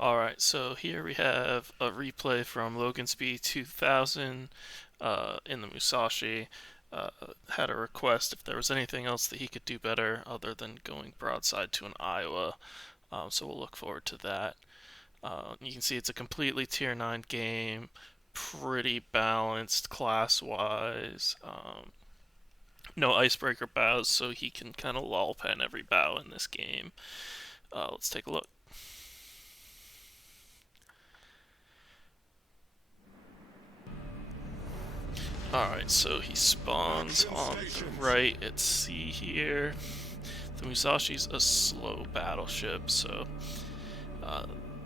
Alright, so here we have a replay from Logan's B 2000 in the Musashi. Had a request if there was anything else that he could do better other than going broadside to an Iowa. So we'll look forward to that. You can see it's a completely Tier 9 game, pretty balanced class-wise. No icebreaker bows, so he can kind of lol pen every bow in this game. Let's take a look. Alright, so he spawns on the right at C here. The Musashi's a slow battleship, so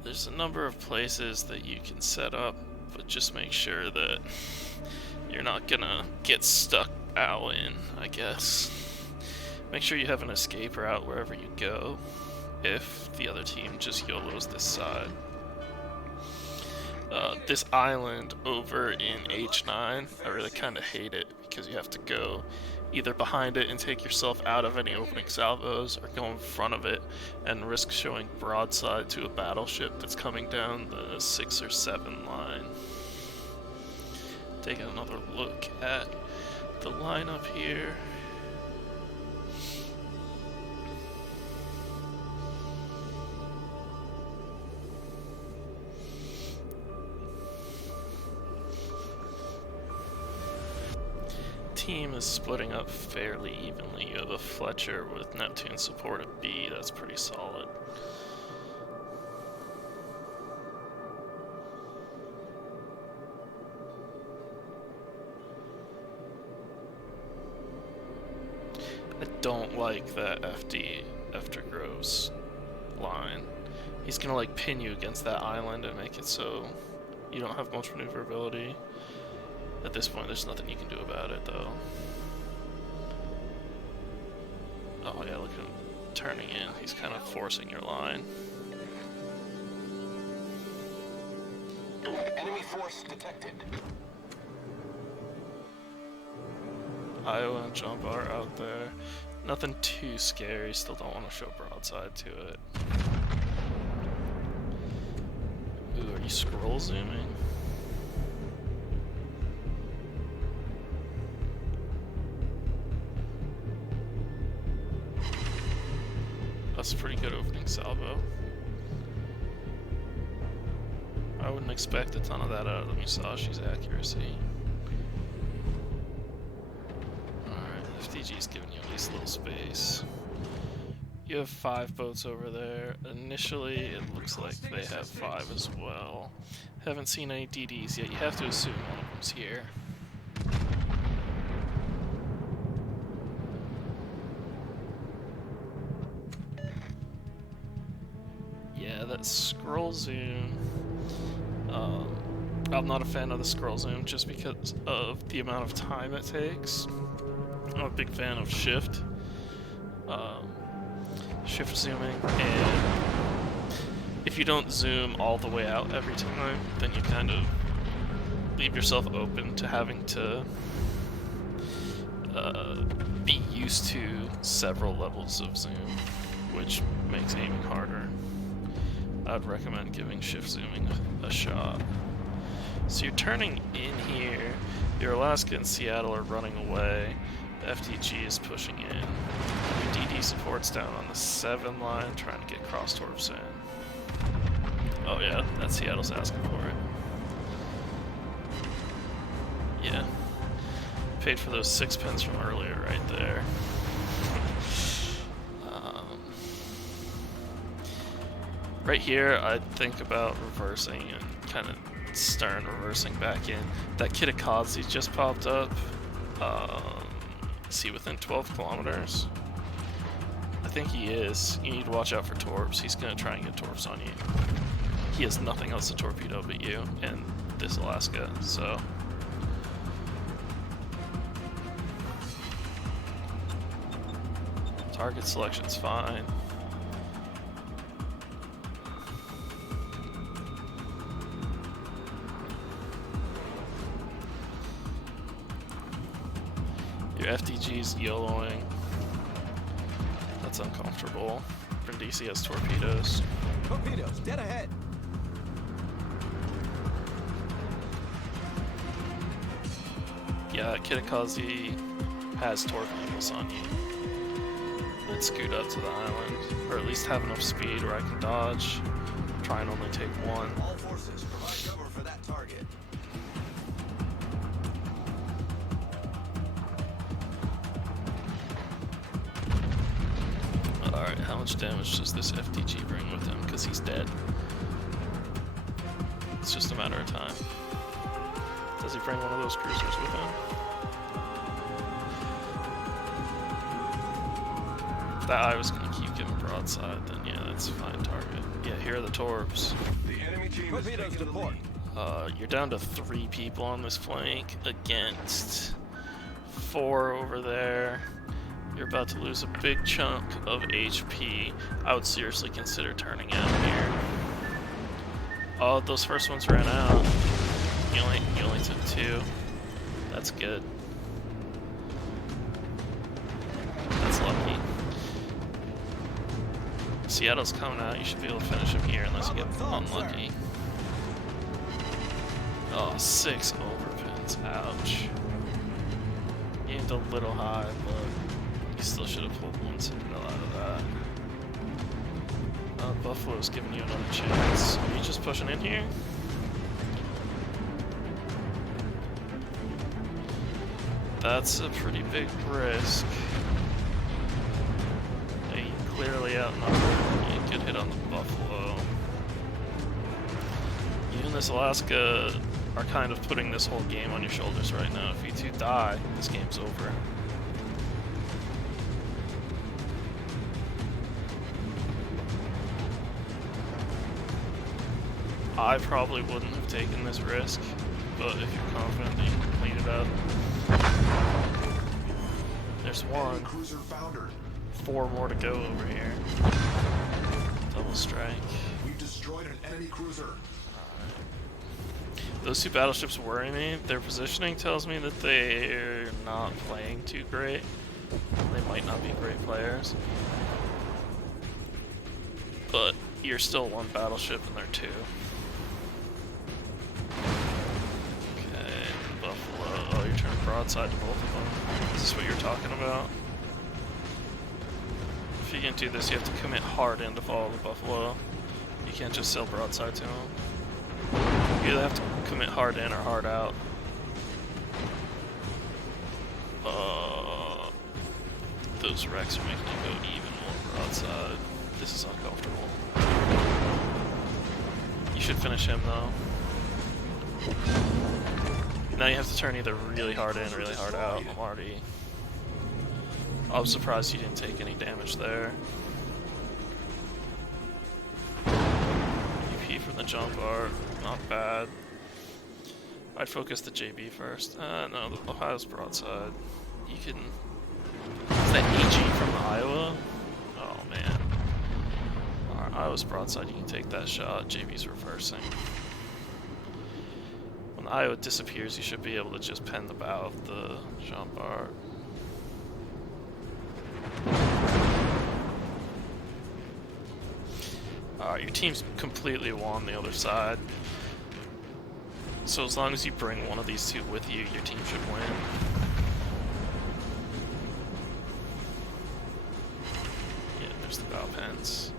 there's a number of places that you can set up, but just make sure that you're not gonna get stuck out in, I guess. Make sure you have an escape route wherever you go if the other team just YOLOs this side. This island over in H9, I really kind of hate it because you have to go either behind it and take yourself out of any opening salvos or go in front of it and risk showing broadside to a battleship that's coming down the 6 or 7 line. Taking another look at the lineup here. Team is splitting up fairly evenly. You have a Fletcher with Neptune support at B, that's pretty solid. I don't like that FD after Groves line. He's gonna like pin you against that island and make it so you don't have much maneuverability. At this point, there's nothing you can do about it, though. Oh yeah, look at him turning in. He's kind of forcing your line. Enemy force detected. Iowa and John Bar out there. Nothing too scary. Still don't want to show broadside to it. Ooh, are you scroll zooming? That's a pretty good opening salvo. I wouldn't expect a ton of that out of the Musashi's accuracy. Alright, FDG's giving you at least a little space. You have 5 boats over there. Initially, it looks like they have 5 as well. Haven't seen any DDs yet. You have to assume one of them's here. Yeah, that scroll zoom. I'm not a fan of the scroll zoom just because of the amount of time it takes. I'm a big fan of shift. Shift zooming, and if you don't zoom all the way out every time, then you kind of leave yourself open to having to be used to several levels of zoom, which makes aiming harder. I'd recommend giving shift zooming a shot. So you're turning in here, your Alaska and Seattle are running away, the FTG is pushing in, your DD support's down on the 7 line trying to get cross torps in. Oh yeah, that Seattle's asking for it. Yeah. Paid for those 6 pins from earlier right there. Right here, I'd think about reversing and kind of stern reversing back in. That Kitakazi just popped up. Is he within 12 kilometers? I think he is. You need to watch out for torps. He's going to try and get torps on you. He has nothing else to torpedo but you and this Alaska, so... Target selection's fine. Your FDG's YOLOing. That's uncomfortable. Brindisi has torpedoes. Torpedoes, dead ahead. Yeah, Kitakaze has torpedoes on you. Let's scoot up to the island, or at least have enough speed where I can dodge. Try and only take one. All forces provide cover for that target. Alright, how much damage does this FTG bring with him? Because he's dead. It's just a matter of time. Does he bring one of those cruisers with him? If that eye was going to keep giving broadside, then yeah, that's a fine target. Yeah, here are the torps. The enemy team is taking the lead. You're down to 3 people on this flank against 4 over there. You're about to lose a big chunk of HP. I would seriously consider turning out here. Oh, those first ones ran out. You only took 2. That's good. That's lucky. Seattle's coming out. You should be able to finish him here unless you get unlucky. Oh, 6 overpins. Ouch. You aimed a little high, but you still should have pulled one signal out of that. Buffalo's giving you another chance. Are you just pushing in here? That's a pretty big risk. You clearly outnumbered. You could hit on the Buffalo. You and this Alaska are kind of putting this whole game on your shoulders right now. If you two die, this game's over. I probably wouldn't have taken this risk, but if you're confident that you can clean it up. There's one. 4 more to go over here. Double strike. We've destroyed an enemy cruiser. Those 2 battleships worry me. Their positioning tells me that they're not playing too great. They might not be great players. But you're still 1 battleship and they're 2. Okay, Buffalo. Oh, you're turning broadside to both of them. Is this what you're talking about? If you can do this, you have to commit hard in to follow the Buffalo. You can't just sail broadside to him. You either have to commit hard in or hard out. Those wrecks are making you go even more broadside. This is uncomfortable. You should finish him though. Now you have to turn either really hard in or really hard out. I'm surprised you didn't take any damage there. EP from the jump art, not bad. I'd focus the JB first. No, the Ohio's broadside. You can... Is that AG from the Iowa? Oh man. Alright, Iowa's broadside, you can take that shot. JB's reversing. When the Iowa disappears, you should be able to just pen the bow of the jump art. Alright, your team's completely won the other side. So as long as you bring one of these 2 with you, your team should win. Yeah, there's the bow pens.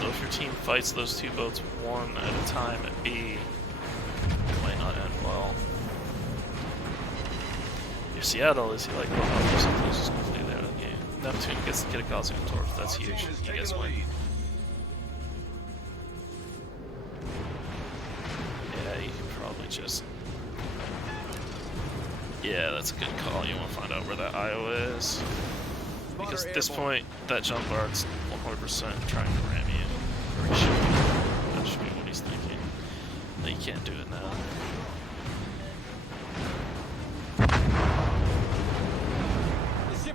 So if your team fights those 2 boats one at a time at B, it might not end well. Seattle is he like or something? He's just completely out of the game. Neptune gets the Kitakaze and Torp. That's huge. You guys win. Yeah, you can probably just. Yeah, that's a good call. You want to find out where that Iowa is. Because at this point, that jump art's 100% trying to ram you. Or he should be. That should be what he's thinking. No, you can't do it now.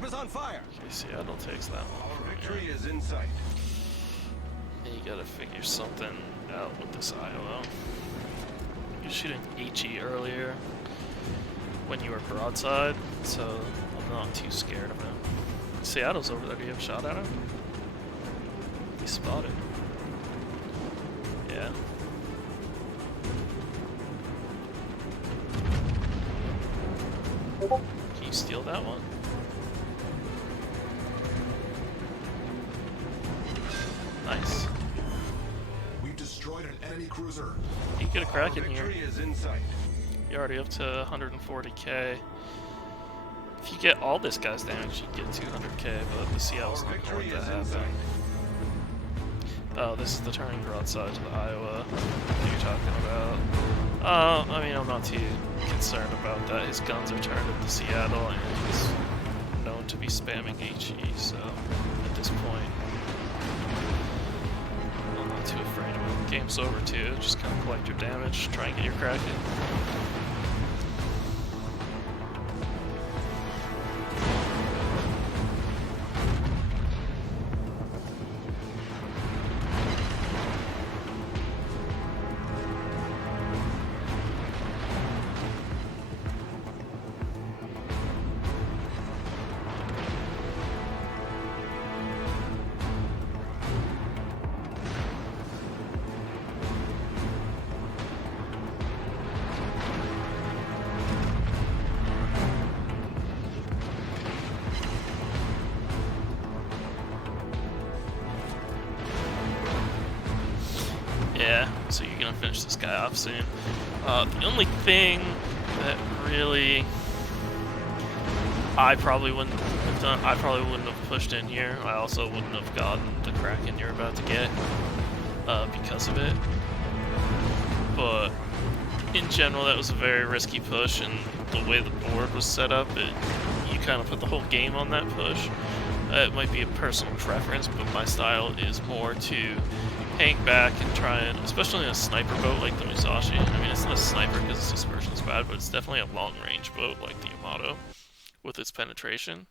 Is on fire. Okay, Seattle takes that one. Our victory is in sight. And you gotta figure something out with this ILO. You're shooting HE earlier when you were broadside, so not too scared of him. Seattle's over there. Do you have a shot at him? He spotted. Yeah. Can you steal that one? Nice. We've destroyed an enemy cruiser. You get a crack Our in here. victory is in sight. You're already up to 140k. If you get all this guy's damage, you get 200k, but the Seattle's not gonna let that happen. Oh, this is the turning broadside to the Iowa that you're talking about. I mean, I'm not too concerned about that. His guns are turned at the Seattle, and he's known to be spamming HE, so at this point, I'm not too afraid of him. Game's over too, just kind of collect your damage, try and get your crack in. Yeah, so you're gonna finish this guy off soon. The only thing that really I probably wouldn't have done, I probably wouldn't have pushed in here. I also wouldn't have gotten the Kraken you're about to get because of it. But in general, that was a very risky push, and the way the board was set up, you kind of put the whole game on that push. It might be a personal preference, but my style is more to hang back and try and, especially in a sniper boat like the Musashi. I mean, it's not a sniper because its dispersion is bad, but it's definitely a long-range boat like the Yamato with its penetration.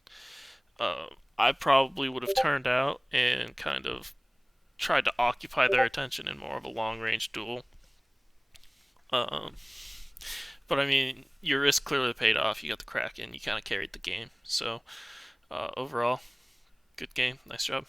I probably would have turned out and kind of tried to occupy their attention in more of a long-range duel. Um, but I mean, your risk clearly paid off. You got the Kraken. You kind of carried the game. So overall, good game. Nice job.